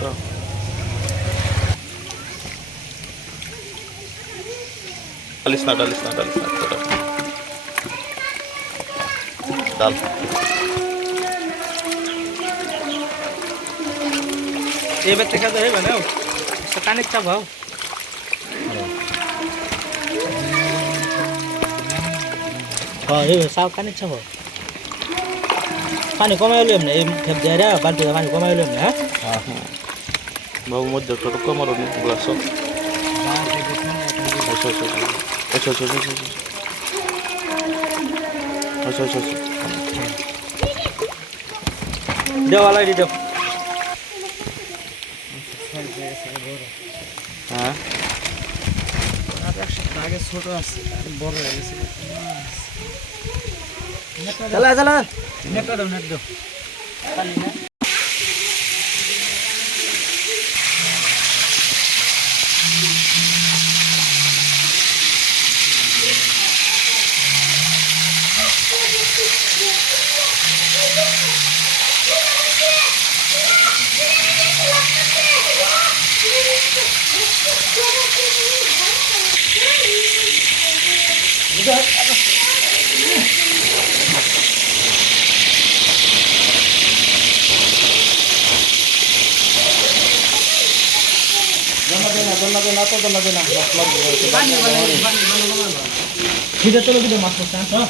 Pronto. Alis na, alis na, alis na. Dal. Dal. ए बच्चे क्या they बने हो सतानिक चाब हो हाँ ये साउथ कानिक चाब हो पानी कोमा ये लेने ये खेत जा है बंद हो गया पानी হ্যাঁ হ্যাঁ বাবু মধ্যে ছোট কমার গ্লাস আচ্ছা আচ্ছা আচ্ছা আচ্ছা আচ্ছা আচ্ছা আচ্ছা আচ্ছা দেও আলাই দি দেও হ্যাঁ আগে ছোট আছে বড় হয়ে গেছে চালা চালা নেট দাও নেট দাও ভিতরে চলো ভিতরে মাছ করছে হ্যাঁ